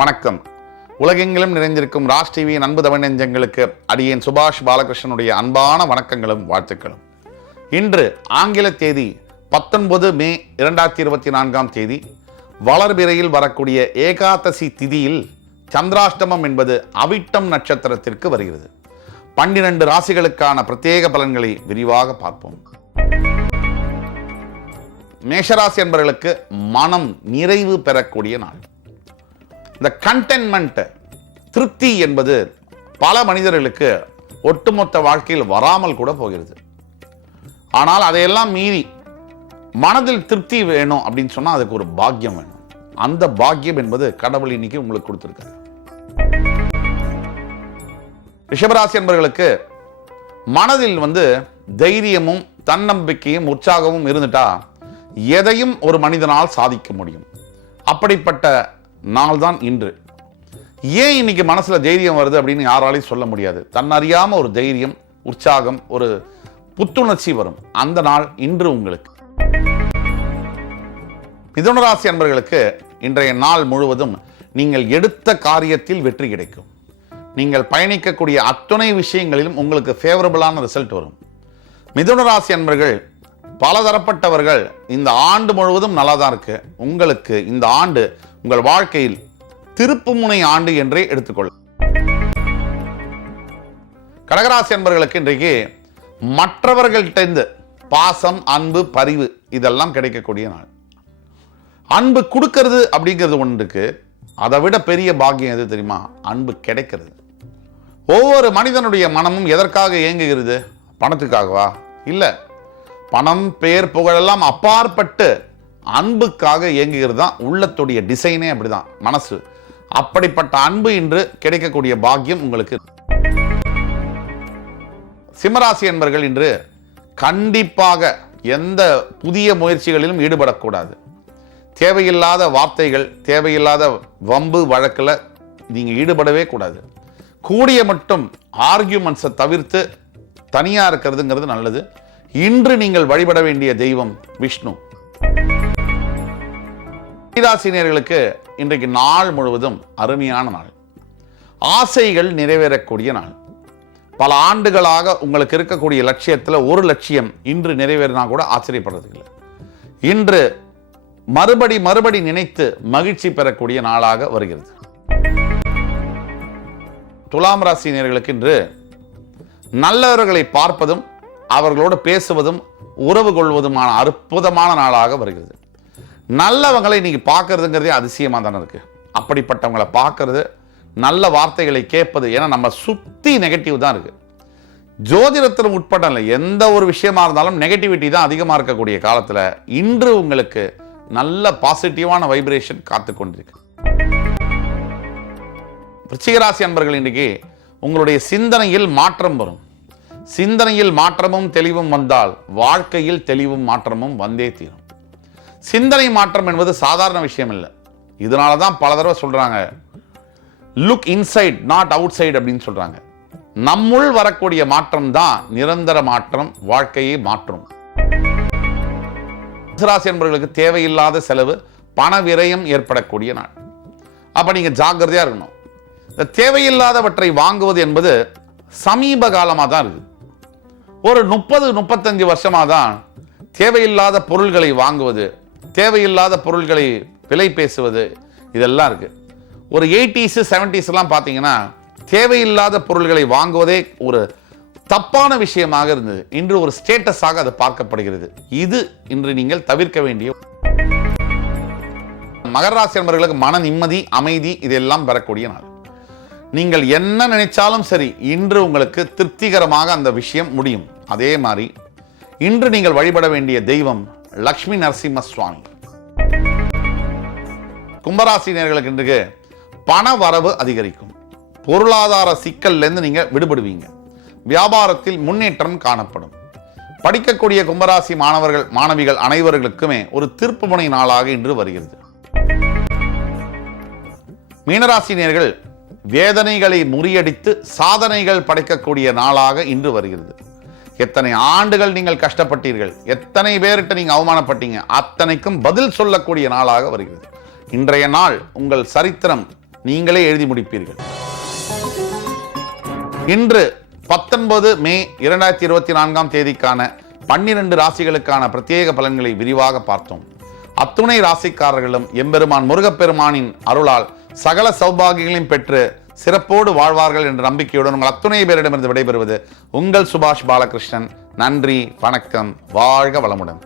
வணக்கம். உலகெங்கிலும் நிறைந்திருக்கும் ராஜ் டிவியின் அன்பு தமிழ் நெஞ்சங்களுக்கு அடியேன் சுபாஷ் பாலகிருஷ்ணனுடைய அன்பான வணக்கங்களும் வாழ்த்துக்களும். இன்று ஆங்கில தேதி 19 மே 2024 வளர்பிறையில் வரக்கூடிய ஏகாதசி திதியில் சந்திராஷ்டமம் என்பது அவிட்டம் நட்சத்திரத்திற்கு வருகிறது. 12 ராசிகளுக்கான பிரத்யேக பலன்களை விரிவாக பார்ப்போம். மேஷராசி என்பவர்களுக்கு மனம் நிறைவு பெறக்கூடிய நாள். இந்த கண்டென்மெண்ட், திருப்தி என்பது பல மனிதர்களுக்கு ஒட்டுமொத்த வாழ்க்கையில் வராமல் கூட போகிறது. ஆனால் அதையெல்லாம் மீறி மனதில் திருப்தி வேணும் அப்படின்னு சொன்னால் அதுக்கு ஒரு பாக்கியம் வேணும். அந்த பாக்கியம் என்பது கடவுள் இன்னைக்கு உங்களுக்கு கொடுத்திருக்காரு. ரிஷபராசி என்பவர்களுக்கு மனதில் தைரியமும் தன்னம்பிக்கையும் உற்சாகமும் இருந்துட்டா எதையும் ஒரு மனிதனால் சாதிக்க முடியும். அப்படிப்பட்ட நாள் தான் இன்று. ஏன் இன்னைக்கு மனசுல தைரியம் வருது அப்படின்னு யாராலையும் சொல்ல முடியாது. தன்னறியாம ஒரு தைரியம், உற்சாகம், ஒரு புத்துணர்ச்சி வரும். அந்த நாள் இன்று உங்களுக்கு. மிதுன ராசி அன்பர்களுக்கு இன்றைய நாள் முழுவதும் நீங்கள் எடுத்த காரியத்தில் வெற்றி கிடைக்கும். நீங்கள் பயணிக்கக்கூடிய அத்துணை விஷயங்களிலும் உங்களுக்கு ஃபேவரபிளான ரிசல்ட் வரும். மிதுன ராசி அன்பர்கள் பலதரப்பட்டவர்கள் இந்த ஆண்டு முழுவதும் நல்லா தான் இருக்கு. உங்களுக்கு இந்த ஆண்டு உங்கள் வாழ்க்கையில் திருப்புமுனை ஆண்டு என்றே எடுத்துக்கொள்ள. கடகராசி அன்பர்களுக்கு இன்றைக்கு மற்றவர்கள்ட்ட பாசம், அன்பு, பரிவு இதெல்லாம் கிடைக்கக்கூடிய நாள். அன்பு கொடுக்கிறது அப்படிங்கிறது ஒன்றுக்கு அதை விட பெரிய பாக்கியம் எது தெரியுமா? அன்பு கிடைக்கிறது. ஒவ்வொரு மனிதனுடைய மனமும் எதற்காக இயங்குகிறது? பணத்துக்காகவா? இல்லை. பணம், பேர், புகழெல்லாம் அப்பாற்பட்டு அன்புக்காக இயங்குகிறது தான் உள்ளத்துடைய டிசைனே. அப்படிதான் மனசு. அப்படிப்பட்ட அன்பு இன்று கிடைக்கக்கூடிய பாக்கியம் உங்களுக்கு. சிம்மராசி என்பர்கள் இன்று கண்டிப்பாக எந்த புதிய முயற்சிகளிலும் ஈடுபடக்கூடாது. தேவையில்லாத வார்த்தைகள், தேவையில்லாத வம்பு வழக்கில் நீங்கள் ஈடுபடவே கூடாது. கூடிய மட்டும் ஆர்கியூமெண்ட்ஸை தவிர்த்து தனியாக இருக்கிறதுங்கிறது நல்லது. இன்று நீங்கள் வழிபட வேண்டிய தெய்வம் விஷ்ணு. ராசினியர்களுக்கு இன்றைக்கு நாள் முழுவதும் அருமையான நாள். ஆசைகள் நிறைவேறக்கூடிய நாள். பல ஆண்டுகளாக உங்களுக்கு இருக்கக்கூடிய லட்சியத்தில் ஒரு லட்சியம் இன்று நிறைவேறினா கூட ஆச்சரியப்படுறதுக்கு இல்லை. இன்று மறுபடி நினைத்து மகிழ்ச்சி பெறக்கூடிய நாளாக வருகிறது. துலாம் ராசினியர்களுக்கு இன்று நல்லவர்களை பார்ப்பதும் அவர்களோடு பேசுவதும் உறவு கொள்வதுமான அற்புதமான நாளாக வருகிறது. நல்லவங்களை இன்னைக்கு பார்க்கறதுங்கிறதே அதிசயமாக தானே இருக்கு. அப்படிப்பட்டவங்களை பார்க்கறது, நல்ல வார்த்தைகளை கேட்பது. ஏன்னா நம்ம சுத்தி நெகட்டிவ் தான் இருக்கு. ஜோதிடத்தில் உட்பட இல்லை, எந்த ஒரு விஷயமா இருந்தாலும் நெகட்டிவிட்டி தான் அதிகமாக இருக்கக்கூடிய காலத்தில் இன்று உங்களுக்கு நல்ல பாசிட்டிவான வைப்ரேஷன் காத்து கொண்டிருக்கு. விருச்சிகராசி அன்பர்கள் இன்றைக்கு உங்களுடைய சிந்தனையில் மாற்றம் வரும். சிந்தனையில் மாற்றமும் தெளிவும் வந்தால் வாழ்க்கையில் தெளிவும் மாற்றமும் வந்தே தீரும். சிந்தனை மாற்றம் என்பது சாதாரண விஷயம் இல்லை. இதனால தான் பல தடவை சொல்றாங்க, look inside not outside அப்படின்னு சொல்றாங்க. நம்முள் வரக்கூடிய மாற்றம் தான் நிரந்தர மாற்றம், வாழ்க்கையை மாற்றும். ராசி என்பவர்களுக்கு தேவையில்லாத செலவு, பண விரயம் ஏற்படக்கூடிய நாள். அப்ப நீங்க ஜாக்கிரதையா இருக்கணும். இந்த தேவையில்லாதவற்றை வாங்குவது என்பது சமீப காலமாக தான் இருக்கு. ஒரு 30-35 வருஷமாக தான் தேவையில்லாத பொருள்களை வாங்குவது, தேவையில்லாத பொருள்களை விலை பேசுவது இதெல்லாம் இருக்கு. ஒரு 80s 70s பார்த்தீங்கன்னா தேவையில்லாத பொருள்களை வாங்குவதே ஒரு தப்பான விஷயமாக இருந்தது. இன்று ஒரு ஸ்டேட்டஸாக அது பார்க்கப்படுகிறது. இது இன்று நீங்கள் தவிர்க்க வேண்டிய. மகர ராசி என்பவர்களுக்கு மன நிம்மதி, அமைதி இதெல்லாம் பெறக்கூடிய நாள். நீங்கள் என்ன நினைச்சாலும் சரி, இன்று உங்களுக்கு திருப்திகரமாக அந்த விஷயம் முடியும். அதே மாதிரி இன்று நீங்கள் வழிபட வேண்டிய தெய்வம் லக்ஷ்மி நரசிம்ம சுவாமி. கும்பராசினியர்களுக்கு இன்றைக்கு பண வரவு அதிகரிக்கும். பொருளாதார சிக்கல்லேருந்து நீங்க விடுபடுவீங்க. வியாபாரத்தில் முன்னேற்றம் காணப்படும். படிக்கக்கூடிய கும்பராசி மாணவர்கள், மாணவிகள் அனைவர்களுக்குமே ஒரு திருப்புமுனை நாளாக இன்று வருகிறது. மீனராசினியர்கள் வேதனைகளை முறியடித்து சாதனைகள் படைக்கக்கூடிய நாளாக இன்று வருகிறது. எத்தனை ஆண்டுகள் நீங்கள் கஷ்டப்பட்டீர்கள், எத்தனை பேர்கிட்ட நீங்க அவமானப்பட்டீங்க, அத்தனைக்கும் பதில் சொல்லக்கூடிய நாளாக வருகிறது. இன்றைய நாள் உங்கள் சரித்திரம் நீங்களே எழுதி முடிப்பீர்கள். இன்று 19 மே 2024 தேதிக்கான 12 ராசிகளுக்கான பிரத்யேக பலன்களை விரிவாக பார்த்தோம். அத்துணை ராசிக்காரர்களும் எம்பெருமான் முருகப்பெருமானின் அருளால் சகல சௌபாகியங்களையும் பெற்று சிறப்போடு வாழ்வார்கள் என்ற நம்பிக்கையுடன் உங்கள் அத்துணை பேரிடமிருந்து விடைபெறுவது உங்கள் சுபாஷ் பாலகிருஷ்ணன். நன்றி, வணக்கம், வாழ்க வளமுடன்.